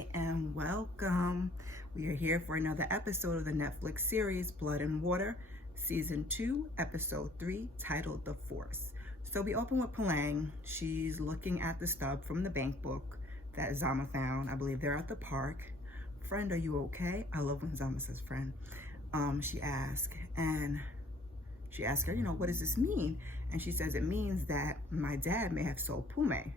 Hi and welcome. We are here for another episode of the Netflix series Blood and Water, Season 2, Episode 3, titled The Force. So we open with Puleng. She's looking at the stub from the bank book that Zama found. I believe they're at the park. Friend, are you okay? I love when Zama says friend. She asks her, what does this mean? And she says it means that my dad may have sold Phume.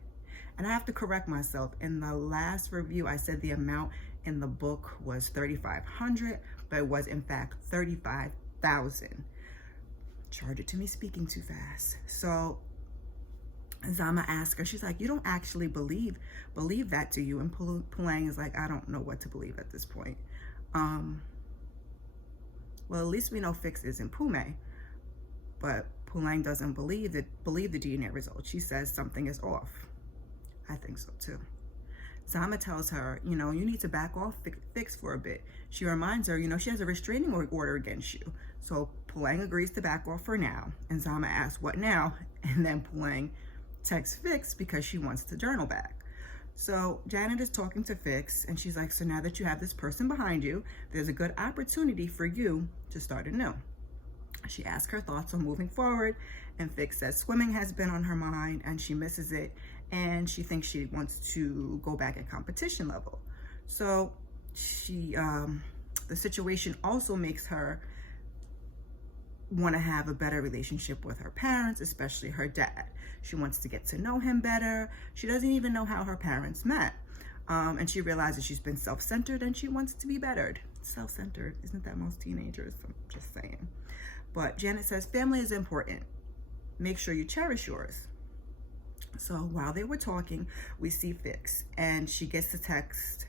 And I have to correct myself. In the last review, I said the amount in the book was $3,500, but it was in fact $35,000. Charge it to me speaking too fast. So Zama asks her, she's like, you don't actually believe that, do you? And Puleng is like, I don't know what to believe at this point. Well, at least we know Fix isn't Phume. But Puleng doesn't believe the DNA results. She says something is off. I think so too. Zama tells her, you need to back off Fix for a bit. She reminds her, she has a restraining order against you. So Puleng agrees to back off for now. And Zama asks, what now? And then Puleng texts Fix because she wants the journal back. So Janet is talking to Fix and she's like, so now that you have this person behind you, there's a good opportunity for you to start anew. She asks her thoughts on moving forward, and Fix says swimming has been on her mind and she misses it, and she thinks she wants to go back at competition level. So the situation also makes her want to have a better relationship with her parents, especially her dad. She wants to get to know him better. She doesn't even know how her parents met. And she realizes she's been self-centered and she wants to be bettered. Self-centered, isn't that most teenagers? I'm just saying. But Janet says family is important. Make sure you cherish yours. So while they were talking, we see Fix, and she gets the text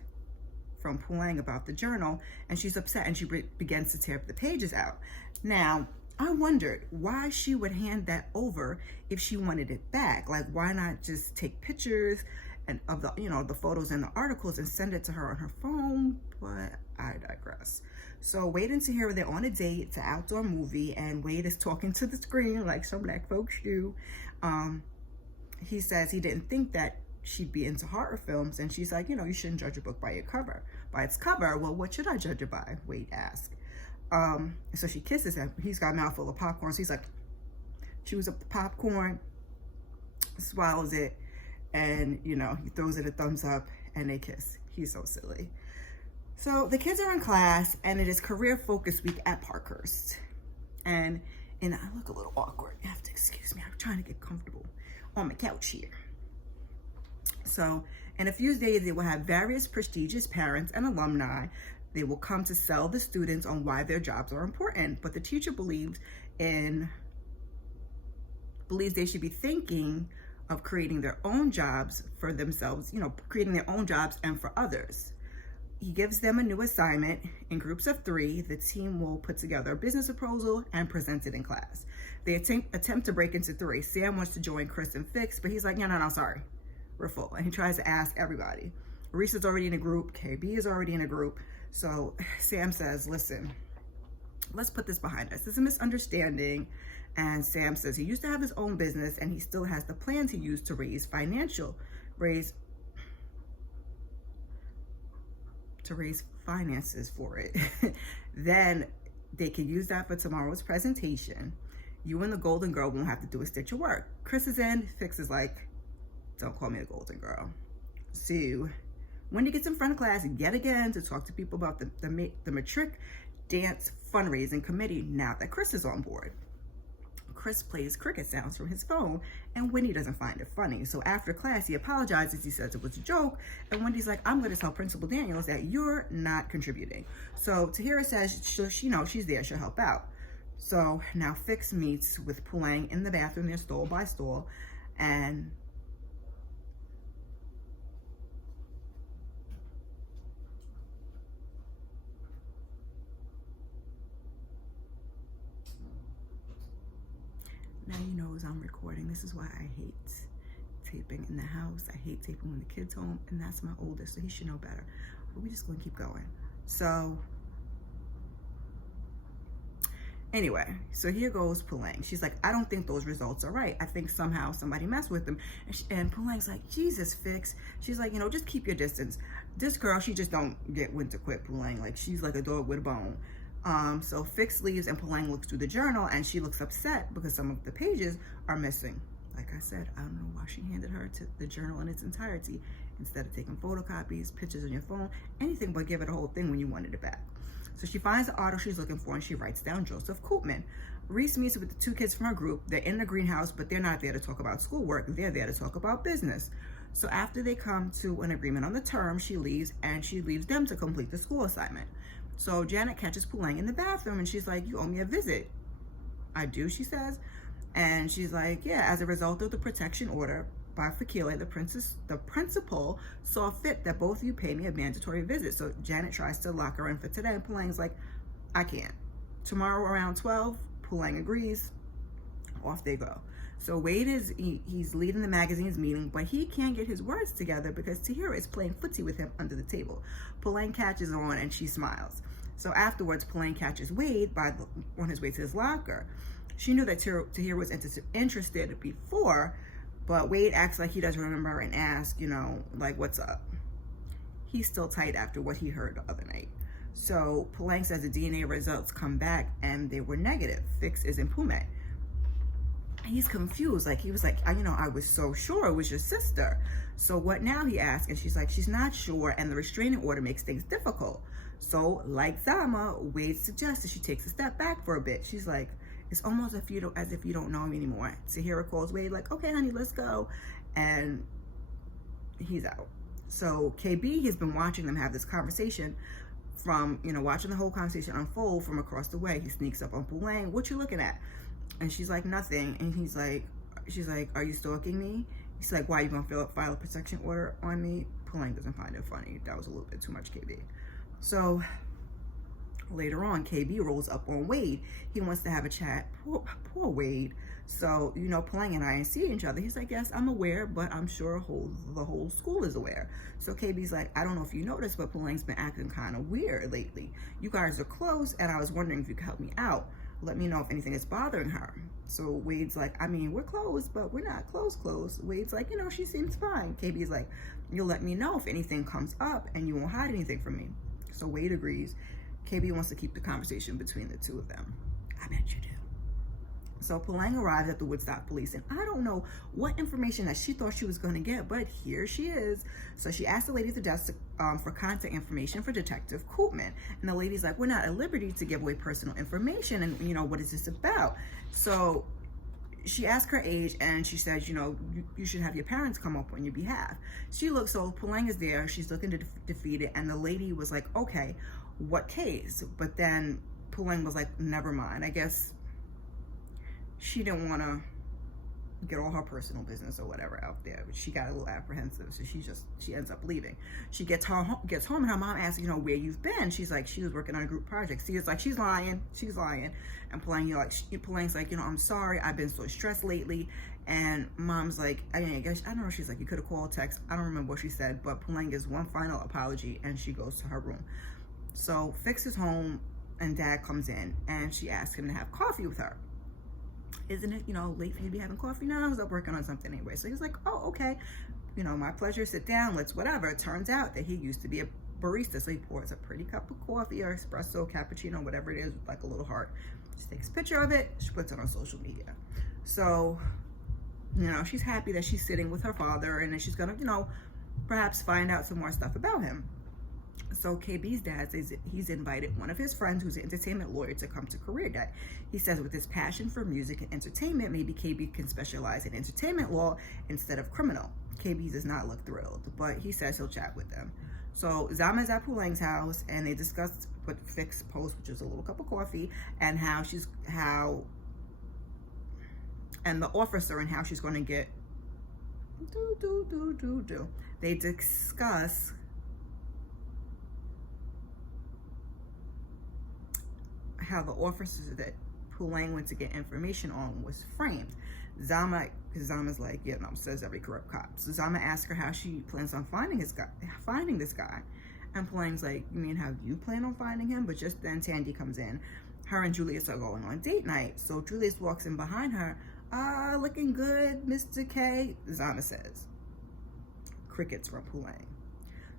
from Puleng about the journal, and she's upset, and she begins to tear the pages out. Now, I wondered why she would hand that over if she wanted it back. Like, why not just take pictures and of the, the photos and the articles and send it to her on her phone? But I digress. So Wade and Tahira, they're on a date. It's an outdoor movie, and Wade is talking to the screen like some black folks do. He says he didn't think that she'd be into horror films, and she's like, you shouldn't judge a book by its cover. Well, what should I judge it by? Wade asked. So she kisses him. He's got a mouthful of popcorn. So he's like, chews up the popcorn, swallows it, and he throws it a thumbs up, and they kiss. He's so silly. So the kids are in class, and it is career focus week at Parkhurst. And I look a little awkward. You have to excuse me. I'm trying to get comfortable on my couch here. So in a few days, they will have various prestigious parents and alumni. They will come to sell the students on why their jobs are important. But the teacher believes they should be thinking of creating their own jobs for themselves, creating their own jobs and for others. He gives them a new assignment. In groups of 3, the team will put together a business proposal and present it in class. They attempt to break into 3. Sam wants to join Chris and Fix, but he's like, no, sorry, we're full. And he tries to ask everybody. Reese is already in a group. KB is already in a group. So Sam says, listen, let's put this behind us. There's a misunderstanding. And Sam says he used to have his own business and he still has the plans he used to raise finances for it. Then they can use that for tomorrow's presentation. You and the Golden Girl won't have to do a stitch of work. Chris is in. Fix is like, don't call me the Golden Girl. So Wendy gets in front of class yet again to talk to people about the matric dance fundraising committee now that Chris is on board. Chris plays cricket sounds from his phone, and Wendy doesn't find it funny. So after class, he apologizes. He says it was a joke, and Wendy's like, I'm going to tell Principal Daniels that you're not contributing. So Tahira says she's there, she'll help out. So now Fix meets with Puleng in the bathroom. They're stall by stall, and now as I'm recording. This is why I hate taping in the house. I hate taping when the kid's home, and that's my oldest, so he should know better. But we're just gonna keep going. So Anyway, so here goes Puleng. She's like, I don't think those results are right. I think somehow somebody messed with them. And Puleng's like, Jesus, Fix. She's like, just keep your distance. This girl, she just don't get when to quit, Puleng. Like, she's like a dog with a bone. So Fix leaves and Puleng looks through the journal and she looks upset because some of the pages are missing. Like I said, I don't know why she handed her to the journal in its entirety instead of taking photocopies, pictures on your phone, anything but give it a whole thing when you wanted it back. So she finds the article she's looking for and she writes down Joseph Koopman. Reese meets with the 2 kids from her group. They're in the greenhouse, but they're not there to talk about schoolwork. They're there to talk about business. So after they come to an agreement on the term, she leaves and she leaves them to complete the school assignment. So Janet catches Puleng in the bathroom and she's like, you owe me a visit. I do, she says. And she's like, yeah, as a result of the protection order by Fakile, the principal saw fit that both of you pay me a mandatory visit. So Janet tries to lock her in for today, and Puleng's like, I can't. Tomorrow around 12, Puleng agrees. Off they go. So Wade he's leading the magazine's meeting, but he can't get his words together because Tahira is playing footsie with him under the table. Puleng catches on and she smiles. So afterwards, Puleng catches Wade on his way to his locker. She knew that Tahira was interested before, but Wade acts like he doesn't remember and asks, like, what's up? He's still tight after what he heard the other night. So Puleng says the DNA results come back and they were negative. Fix is in Phume. He's confused. Like, he was like, I was so sure it was your sister. So what now, he asks, and she's like, she's not sure, and the restraining order makes things difficult. So like Zama, Wade suggests that she takes a step back for a bit. She's like, it's almost as if you don't know me anymore. Tahira calls Wade like, okay, honey, let's go. And he's out. So KB has been watching them have this conversation from, watching the whole conversation unfold from across the way. He sneaks up on Puleng. What you looking at? And she's like, nothing. And she's like, are you stalking me? He's like, why, you gonna file a protection order on me? Puleng doesn't find it funny. That was a little bit too much, KB. So later on, KB rolls up on Wade. He wants to have a chat. Poor Wade. So, Puleng and I ain't seeing each other. He's like, yes, I'm aware, but I'm sure the whole school is aware. So KB's like, I don't know if you noticed, but Puleng's been acting kind of weird lately. You guys are close, and I was wondering if you could help me out. Let me know if anything is bothering her. So Wade's like, I mean, we're close, but we're not close. Wade's like, she seems fine. KB's like, you'll let me know if anything comes up, and you won't hide anything from me. So Wade agrees. KB wants to keep the conversation between the two of them. I bet you do. So Puleng arrives at the Woodstock police, and I don't know what information that she thought she was going to get, but here she is. So she asked the lady at the desk for contact information for Detective Koopman. And the lady's like, we're not at liberty to give away personal information, and what is this about? So she asked her age, and she says, you should have your parents come up on your behalf. So Puleng is there, she's looking to defeat it, and the lady was like, okay, what case? But then Puleng was like, never mind. I guess she didn't want to get all her personal business or whatever out there. But she got a little apprehensive, so she ends up leaving. She gets home, and her mom asks, where you've been. She's like, she was working on a group project. She's like, she's lying. And Puleng's like, I'm sorry, I've been so stressed lately. And mom's like, I don't know. She's like, you could have called, text. I don't remember what she said, but Puleng gives one final apology, and she goes to her room. So Fix is home, and Dad comes in, and she asks him to have coffee with her. Isn't it, late for you to be having coffee? No, I was up working on something anyway. So he's like, oh, okay. My pleasure, sit down, let's whatever. It turns out that he used to be a barista, so he pours a pretty cup of coffee or espresso, cappuccino, whatever it is, with like a little heart. She takes a picture of it, she puts it on social media. So, she's happy that she's sitting with her father, and then she's gonna, perhaps find out some more stuff about him. So KB's dad says he's invited one of his friends who's an entertainment lawyer to come to career day. He says with his passion for music and entertainment, maybe KB can specialize in entertainment law instead of criminal. KB does not look thrilled, but he says he'll chat with them. So Zama's at Puleng's house, and they discuss what Fix post, which is a little cup of coffee, and and the officer and how she's going to get They discuss how the officers that Puleng went to get information on was framed. Zama's like, yeah, no, says every corrupt cop. So Zama asks her how she plans on finding this guy. And Puleng's like, you mean how you plan on finding him? But just then Tandy comes in. her and Julius are going on date night. So Julius walks in behind her. Looking good, Mr. K, Zama says. Crickets from Puleng.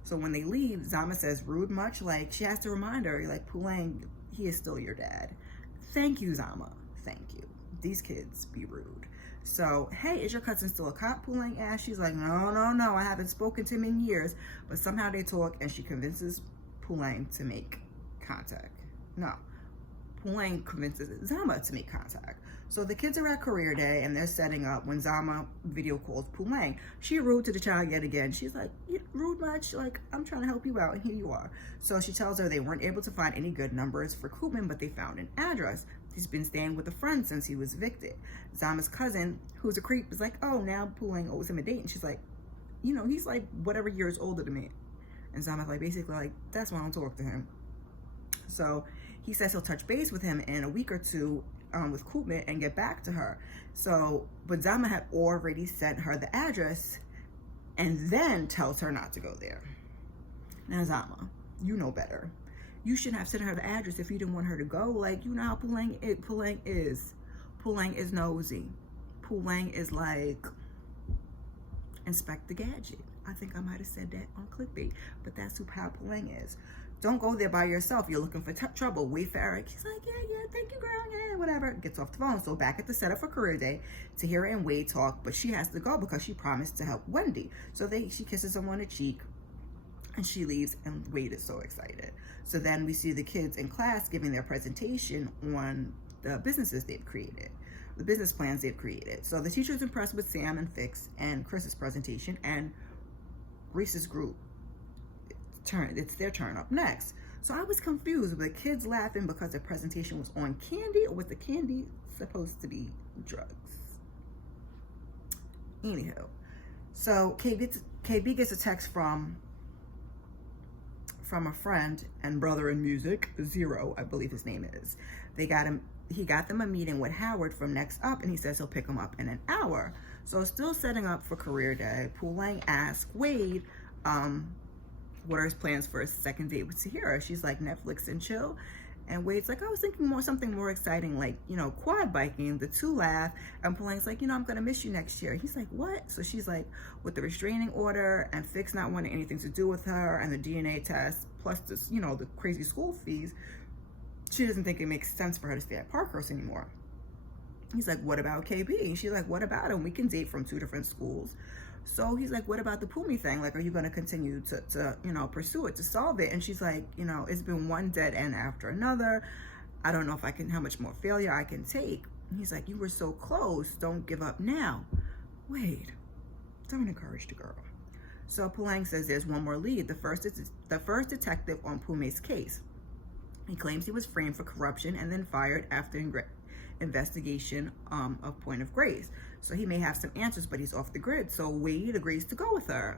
So when they leave, Zama says, rude much? Like, she has to remind her, like, Puleng, he is still your dad. Thank you, Zama. Thank you. These kids be rude. So, hey, is your cousin still a cop? Puleng asks. She's like, no, I haven't spoken to him in years. But somehow they talk, and she convinces Puleng to make contact. No, Puleng convinces Zama to make contact. So the kids are at career day and they're setting up when Zama video calls Puleng. She rude to the child yet again. She's like, you rude much? Like, I'm trying to help you out and here you are. So she tells her they weren't able to find any good numbers for Koopman, but they found an address. He's been staying with a friend since he was evicted. Zama's cousin, who's a creep, is like, oh, now Puleng owes him a date. And she's like, you know, he's like whatever years older than me. And Zama's like, basically like, that's why I don't talk to him. So he says he'll touch base with him in a week or two with Koopman and get back to her. So, but Zama had already sent her the address and then tells her not to go there. Now, Zama, you know better. You shouldn't have sent her the address if you didn't want her to go. Like, you know how Puleng is. Puleng is nosy. Puleng is like, Inspector Gadget. I think I might have said that on clickbait, but that's how Puleng is. Don't go there by yourself. You're looking for trouble. Wait for Eric. He's like, yeah, thank you, girl. Yeah, whatever. Gets off the phone. So back at the setup for career day, Tahira and Wade talk, but she has to go because she promised to help Wendy. So she kisses him on the cheek and she leaves, and Wade is so excited. So then we see the kids in class giving their presentation on the businesses they've created, the business plans they've created. So the teacher's impressed with Sam and Fix and Chris's presentation, and Reese's group it's their turn up next. So I was confused with the kids laughing because the presentation was on candy, or was the candy supposed to be drugs? Anyhow, so KB gets a text from a friend and brother in music, Zero, I believe his name is. He got them a meeting with Howard from Next Up, and he says he'll pick them up in an hour. So still setting up for career day, Puleng asks Wade, what are his plans for a second date with Tahira? She's like, Netflix and chill. And Wade's like, I was thinking something more exciting, like, you know, quad biking. The two laugh, and Puleng's like, you know, I'm gonna miss you next year. He's like, what? So she's like, with the restraining order and Fix not wanting anything to do with her and the DNA test, plus this, you know, the crazy school fees, she doesn't think it makes sense for her to stay at Parkhurst anymore. He's like, what about KB? And she's like, what about him? We can date from two different schools. So he's like, what about the Phume thing? Like, are you going to continue to, you know, pursue it, to solve it? And she's like, you know, it's been one dead end after another. I don't know if how much more failure I can take. And he's like, you were so close. Don't give up now. Wade, don't encourage the girl. So Puleng says there's one more lead. The first detective on Phume's case. He claims he was framed for corruption and then fired after investigation of Point of Grace. So he may have some answers, but he's off the grid. So Wade agrees to go with her.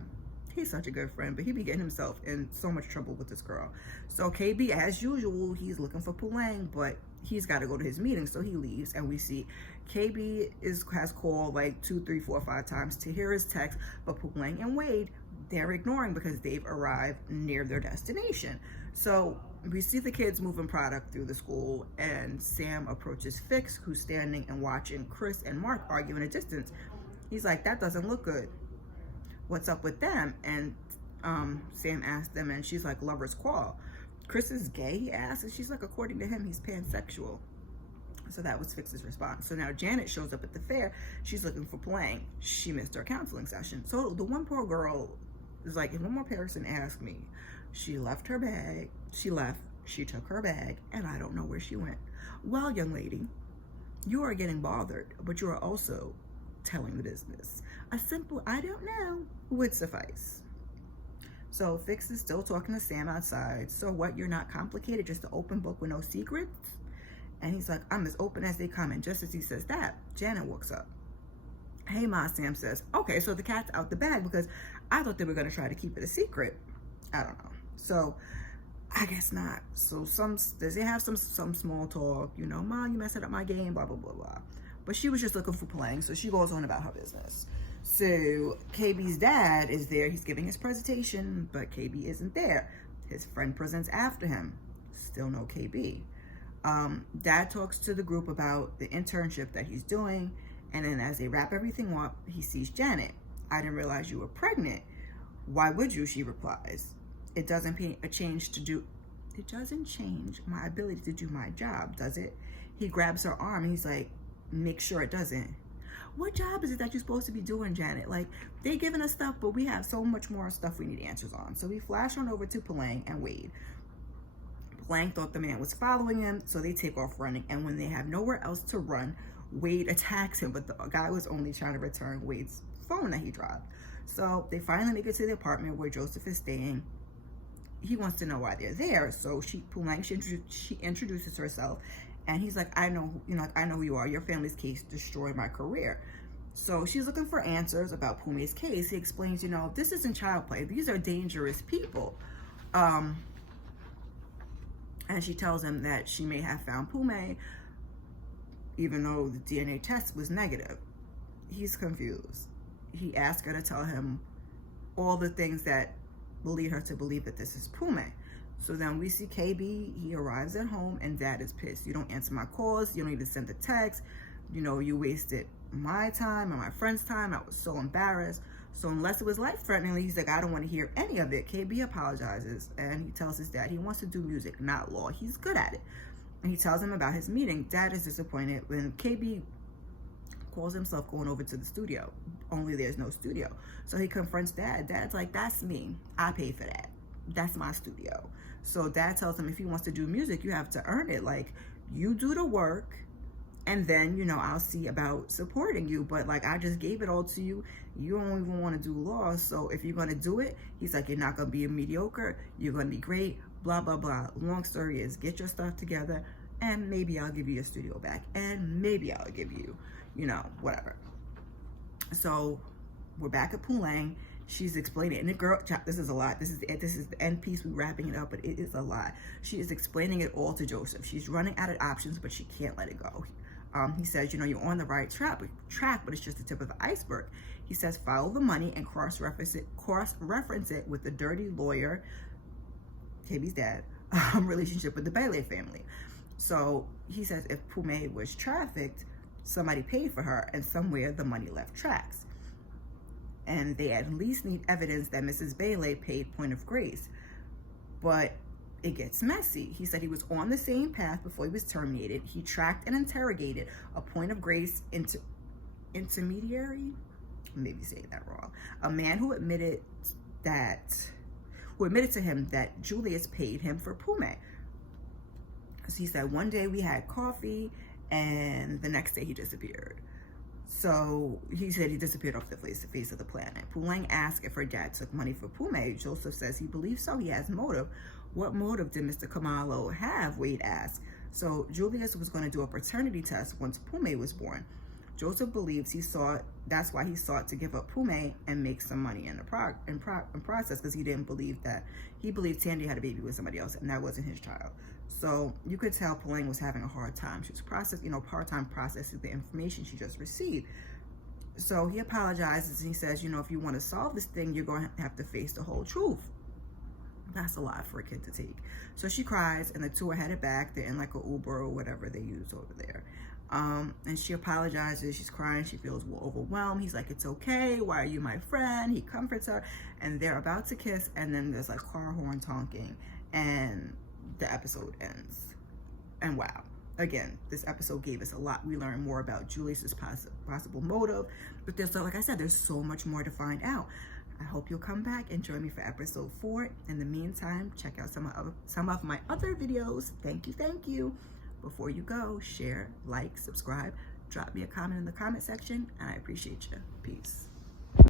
He's such a good friend, but he be getting himself in so much trouble with this girl. So KB, as usual, he's looking for Puleng, but he's got to go to his meeting, so he leaves. And we see KB has called like 2, 3, 4, 5 times to hear his text, but Puleng and Wade, they're ignoring because they've arrived near their destination. So we see the kids moving product through the school, and Sam approaches Fix, who's standing and watching Chris and Mark argue in a distance. He's like, that doesn't look good. What's up with them? And Sam asks them, and she's like, lover's quarrel. Chris is gay, he asks, and she's like, according to him, he's pansexual. So that was Fix's response. So now Janet shows up at the fair. She's looking for Puleng. She missed her counseling session. So the one poor girl is like, if one more person asked me, she left her bag. She took her bag, and I don't know where she went. Well, young lady, you are getting bothered, but you are also telling the business. A simple, I don't know, would suffice. So Fix is still talking to Sam outside. So what, you're not complicated, just an open book with no secrets? And he's like, I'm as open as they come. And just as he says that, Janet walks up. Hey, Ma, Sam says. Okay, so the cat's out the bag, because I thought they were going to try to keep it a secret. I don't know. So I guess not. So does they have some small talk? You know, Ma, you messing up my game, blah, blah, blah, blah. But she was just looking for Puleng, so she goes on about her business. So KB's dad is there. He's giving his presentation, but KB isn't there. His friend presents after him. Still no KB. Dad talks to the group about the internship that he's doing, and then as they wrap everything up, he sees Janet. I didn't realize you were pregnant. Why would you? She replies. It doesn't change my ability to do my job, does it? He grabs her arm and he's like, make sure it doesn't. What job is it that you're supposed to be doing, Janet? Like, they giving us stuff, but we have so much more stuff we need answers on. So we flash on over to Puleng and Wade. Puleng thought the man was following him, so they take off running. And when they have nowhere else to run, Wade attacks him, but the guy was only trying to return Wade's phone that he dropped. So they finally make it to the apartment where Joseph is staying. He wants to know why they're there. So she introduces herself, and he's like, I know who you are. Your family's case destroyed my career. So she's looking for answers about Phume's case. He explains, this isn't child play. These are dangerous people. And she tells him that she may have found Phume, even though the DNA test was negative. He's confused. He asks her to tell him all the things that will lead her to believe that this is Phume. So then we see KB. He arrives at home, and Dad is pissed. You don't answer my calls. You don't even send the text. You wasted my time and my friend's time. I was so embarrassed. So unless it was life-threatening, he's like, I don't want to hear any of it. KB apologizes, and he tells his dad he wants to do music, not law. He's good at it. And he tells him about his meeting. Dad is disappointed when KB calls himself going over to the studio, only there's no studio. So he confronts Dad. Dad's like, that's me. I pay for that. That's my studio. So Dad tells him if he wants to do music, you have to earn it. Like, you do the work, and then, I'll see about supporting you. But, like, I just gave it all to you. You don't even want to do law. So if you're going to do it, he's like, you're not going to be a mediocre. You're going to be great, blah, blah, blah. Long story is, get your stuff together, and maybe I'll give you your studio back. And maybe I'll give you, whatever. So we're back at Puleng. She's explaining, and the girl, this is a lot. This is the end piece. We're wrapping it up, but it is a lot. She is explaining it all to Joseph. She's running out of options, but she can't let it go. He says, you're on the right track, but it's just the tip of the iceberg. He says, follow the money and cross-reference it with the dirty lawyer, KB's dad, relationship with the Bailey family. So he says, if Phume was trafficked, somebody paid for her, and somewhere the money left tracks. And they at least need evidence that Mrs. Bailey paid Point of Grace. But it gets messy. He said he was on the same path before he was terminated. He tracked and interrogated a Point of Grace intermediary, maybe saying that wrong, a man who admitted to him that Julius paid him for Phume. So he said, one day we had coffee, and the next day he disappeared. So he said he disappeared off the face of the planet. Puleng asked if her dad took money for Phume. Joseph says he believes so. He has motive. What motive did Mr. Kamalo have? Wade asked. So Julius was going to do a paternity test once Phume was born. Joseph believes that's why he sought to give up Phume and make some money in the process, because he believed Tandy had a baby with somebody else, and that wasn't his child. So you could tell Puleng was having a hard time. She was part-time processing the information she just received. So he apologizes, and he says, if you want to solve this thing, you're going to have to face the whole truth. That's a lot for a kid to take. So she cries, and the two are headed back. They're in like an Uber or whatever they use over there. And she apologizes. She's crying. She feels overwhelmed. He's like, it's okay. Why are you my friend? He comforts her, and they're about to kiss, and then there's like car horns honking, and the episode ends. And wow, again, this episode gave us a lot. We learned more about Julius's possible motive, but like I said, there's so much more to find out. I hope you'll come back and join me for episode 4. In the meantime, check out some of my other videos. Thank you. Before you go, share, like, subscribe, drop me a comment in the comment section, and I appreciate you. Peace.